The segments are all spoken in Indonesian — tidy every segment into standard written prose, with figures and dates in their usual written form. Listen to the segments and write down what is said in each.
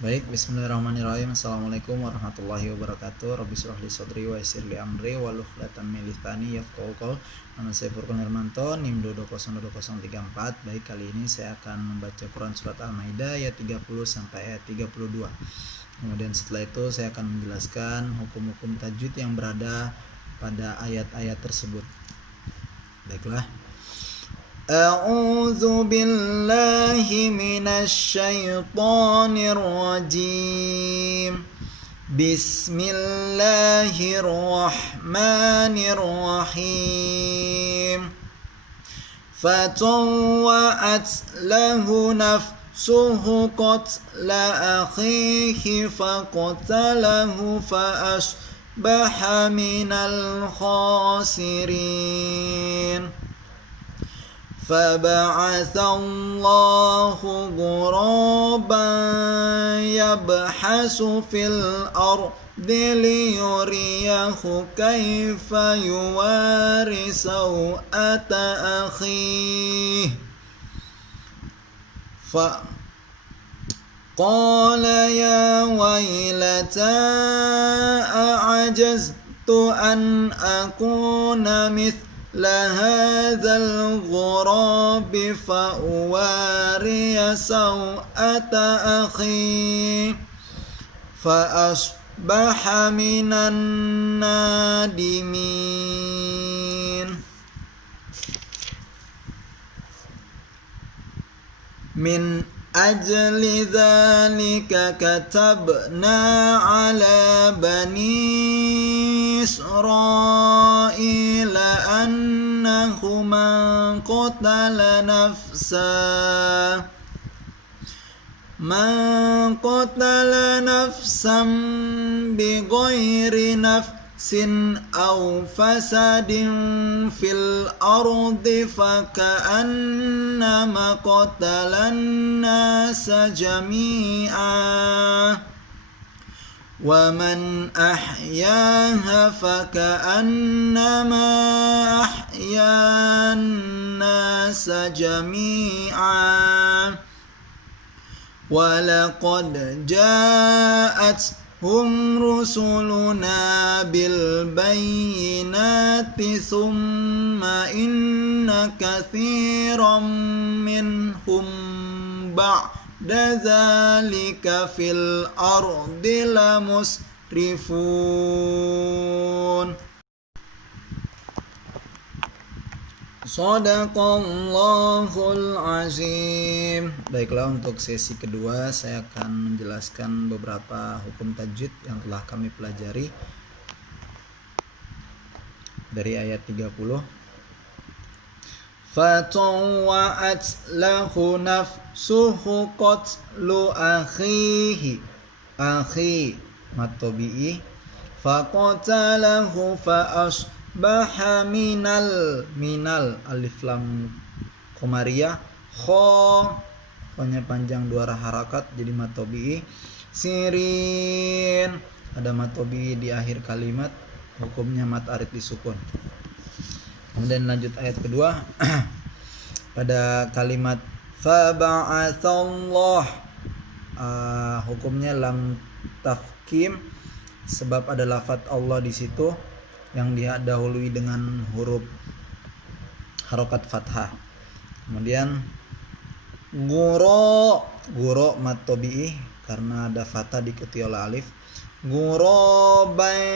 Baik, bismillahirrahmanirrahim. Assalamualaikum warahmatullahi wabarakatuh. Rabbi shrah li sadri wa yassir li amri wahlul 'uqdatam min lisani yafqahu qawli. Nama saya Furqan Hermanto, NIM 2202034. Baik, kali ini saya akan membaca Quran surat Al-Maidah ayat 30 sampai ayat 32. Kemudian setelah itu saya akan menjelaskan hukum-hukum tajwid yang berada pada ayat-ayat tersebut. Baiklah. A'udzu billahi minasy syaithanir rajim. Bismillahirrahmanirrahim. Fatawwa'at lahu nafsuhu qatla akhihi faqatalahu fa asbaha minal khasirin. فبعث الله غرابا يبحث في الأرض ليريه كيف يواري سوءة أخيه فقال يا ويلتى أعجزت أن أكون مثل لهذا الغراب فأواري سوءة أخي فأصبح من النادمين من أجل ذلك كتبنا على بني إسرائيل أنه من قتل نفسا بغير نفس أو فساد في الأرض فكأنما قتل الناس جميعا ومن أحياها فكأنما أحيا الناس جميعا ولقد جاءتهم رسلنا بالبينات ثم إن كثيرا منهم بعد ذلك في الأرض لمسرفون. Shadaqallahul azim. Baiklah, untuk sesi kedua saya akan menjelaskan beberapa hukum tajwid yang telah kami pelajari dari ayat 30. Fatawwa'at lahu nafsuhu qatlu akhihi. Akhi matobi'i faqatalahu fa'asbaha minal alif lam komariah khonya panjang dua harakat jadi matobi'i sirin ada matobi'i di akhir kalimat, hukumnya mat arid disukun. Kemudian lanjut ayat kedua. Pada kalimat faba'athallah hukumnya lam tafkim sebab ada lafaz Allah di situ yang didahului dengan huruf harokat fathah. Kemudian guro mat tabi'i karena ada fathah diikuti oleh alif. Gurobay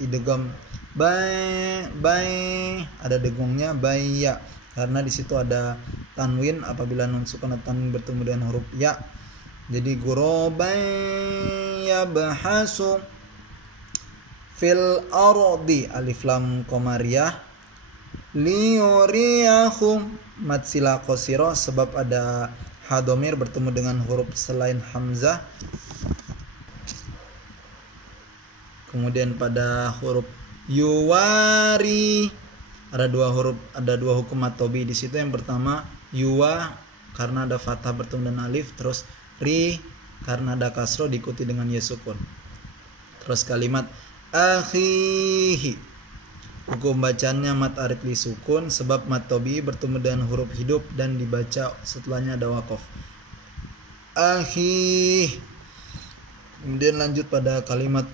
idgham bay ada degongnya bayya karena di situ ada tanwin apabila nun sukun tanwin bertemu dengan huruf ya. Jadi gurobay yabhasu fil ardi alif lam qamariyah liyuriyahum mad sila qasira sebab ada hadomir bertemu dengan huruf selain hamzah. Kemudian pada huruf yuwari ada dua hukum matobi di situ. Yang pertama yuwa karena ada fathah bertemu dengan alif, terus ri karena ada kasro diikuti dengan ya sukun. Terus kalimat akhihi hukum bacaannya mat arid li sukun sebab mat tobi bertemu dengan huruf hidup dan dibaca setelahnya ada wakof. akhi. Kemudian lanjut pada kalimat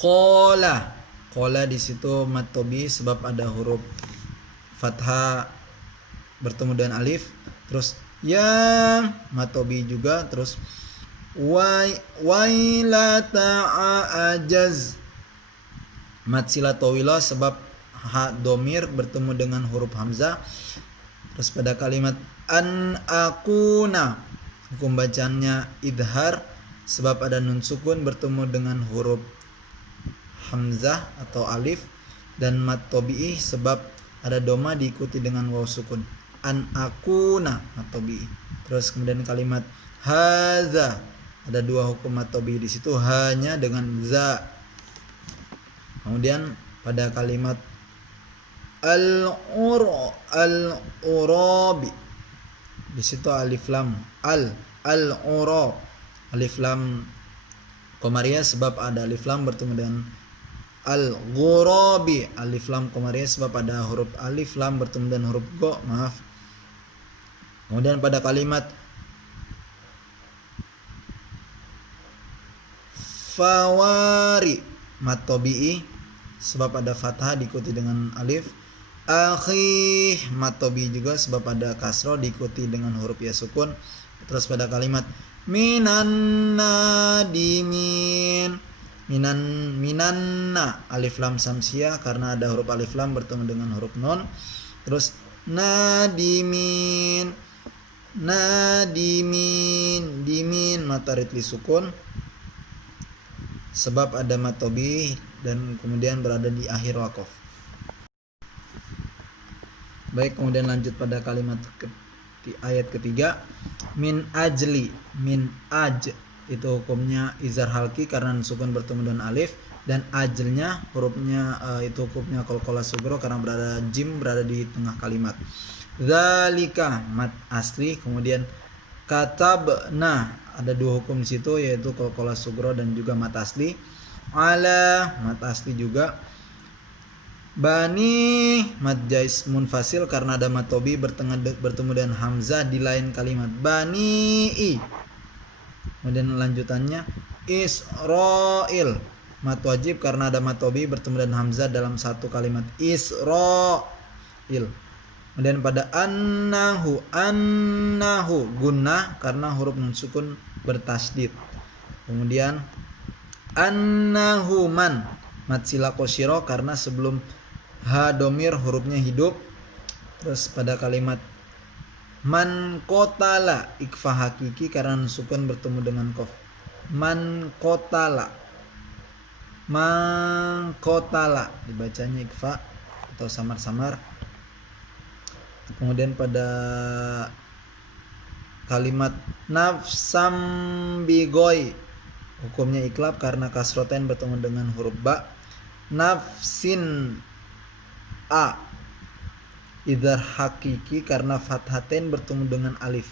qala. Qala di situ mat tobi sebab ada huruf fathah bertemu dengan alif. Terus ya mat tobi juga. Terus wailata ajaz mat sila tawila sebab ha domir bertemu dengan huruf hamzah. Terus pada kalimat an akuna hukum bacanya idhar sebab ada nun sukun bertemu dengan huruf hamzah atau alif, dan mat tobi'i sebab ada doma diikuti dengan waw sukun. An akuna mat tobi'i. Terus kemudian kalimat haza ada dua hukum mat tobi'i di situ, hanya dengan za. Kemudian pada kalimat al-urabi di situ alif lam al-ura alif lam komariah sebab ada alif lam bertemu dengan al-ghurabi alif lam komariah sebab ada huruf alif lam bertemu dengan huruf go, maaf. Kemudian pada kalimat fawari mat tobi'i sebab ada fathah diikuti dengan alif. Akhi mat tobi'i juga sebab ada kasroh diikuti dengan huruf ya sukun. Terus pada kalimat minan nadimin minanna alif lam samsiah karena ada huruf alif lam bertemu dengan huruf nun. Terus nadimin dimin mata ritli sukun sebab ada mat tobi'i dan kemudian berada di akhir waqaf. Baik, kemudian lanjut pada kalimat ayat ketiga min ajli. Min aj itu hukumnya izhar halki karena sukun bertemu dengan alif, dan ajlnya hurufnya itu hukumnya qalqalah sugro karena berada di tengah kalimat. Zalika mat asli. Kemudian katabna ada dua hukum di situ yaitu qalqalah sugro dan juga mat asli. Ala mat asli juga. Bani mad jais munfasil karena ada mat tobi bertemu dengan hamzah di lain kalimat bani. Kemudian lanjutannya Israil mat wajib karena ada mat tobi bertemu dengan hamzah dalam satu kalimat Israil. Kemudian pada annahu gunnah karena huruf nun sukun bertasdid. Kemudian annahu man mat sila qasyira karena sebelum ha domir hurufnya hidup. Terus pada kalimat man qotala ikfa hakiki karena sukun bertemu dengan qaf. Man qotala dibacanya ikfa atau samar-samar. Kemudian pada kalimat nafsam bigoi hukumnya iklab karena kasroten bertemu dengan huruf ba. Nafsin a idhar hakiki karena fathaten bertemu dengan alif.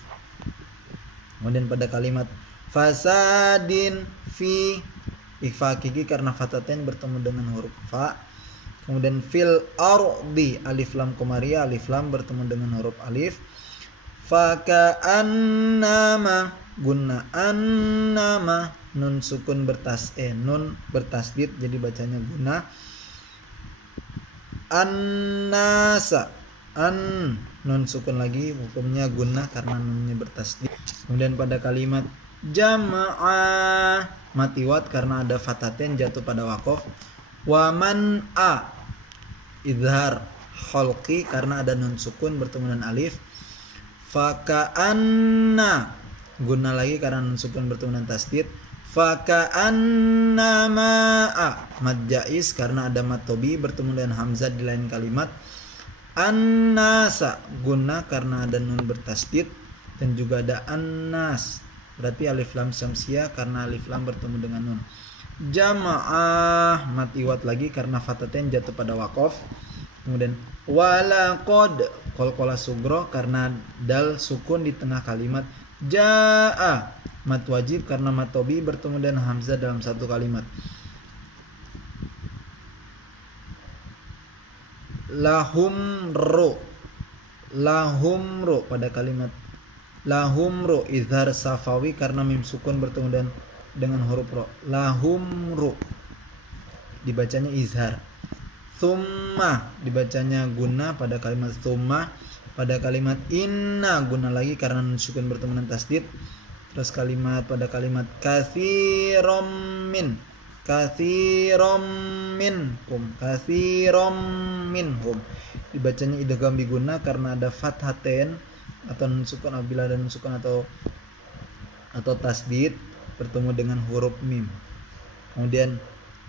Kemudian pada kalimat fasadin fi ikhfa hakiki karena fathaten bertemu dengan huruf fa. Kemudian fil ardi alif lam komariah alif lam bertemu dengan huruf alif. Faka annama gunna annama nun sukun nun bertasdid jadi bacanya guna. Annasa nun sukun lagi hukumnya guna karena nunnya bertasdid. Kemudian pada kalimat jama'a matiwat karena ada fataten jatuh pada waqaf. Waman a idhar khalqi karena ada nun sukun bertemu dengan alif. Faka'anna guna lagi karena nun sukun bertemu dengan tasdid. Faka'anna ma'a mad jais karena ada mat tobi bertemu dengan hamzah di lain kalimat. Annasa guna karena ada nun bertasdid dan juga ada annas berarti alif lam syamsiah karena alif lam bertemu dengan nun. Jama'ah matiwat lagi karena fataten jatuh pada waqaf. Kemudian walaqad qalqalah sugro karena dal sukun di tengah kalimat. Ja'a mat wajib karena mat tobi bertemu dengan hamzah dalam satu kalimat. Lahum ro pada kalimat Lahum ru izhar safawi karena mim sukun bertemu dengan huruf ro. Lahum ru dibacanya izhar. Tsumma dibacanya guna pada kalimat tsumma. Pada kalimat inna guna lagi karena nun sukun bertemu dengan tasdid. Terus pada kalimat katsirom minhum dibacanya idgham biguna karena ada fathatain atau nun sukun apabila ada nun sukun atau tasdid bertemu dengan huruf mim. Kemudian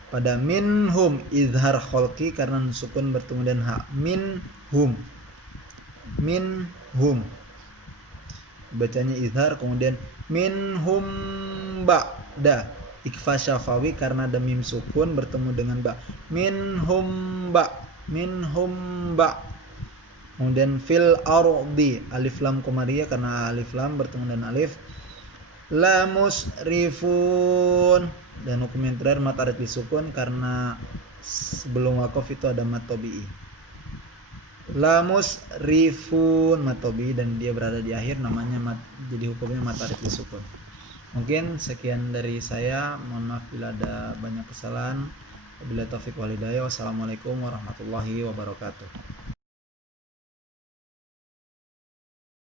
pada minhum izhar kholqi karena nun sukun bertemu dengan ha. Minhum bacanya izhar. Kemudian minhum ba'da ikfa syafawi karena ada mim sukun bertemu dengan ba. Minhum ba. Kemudian fil ardi alif lam qamariyah karena alif lam bertemu dengan alif. La musrifun dan hukum yang terakhir mat arid disukun karena sebelum waqaf itu ada mat tabi'i. La musrifun mat tabi'i dan dia berada di akhir namanya jadi hukumnya mat arid disukun. Mungkin sekian dari saya, mohon maaf bila ada banyak kesalahan. Wabillahi taufiq wal hidayah. Wassalamualaikum warahmatullahi wabarakatuh.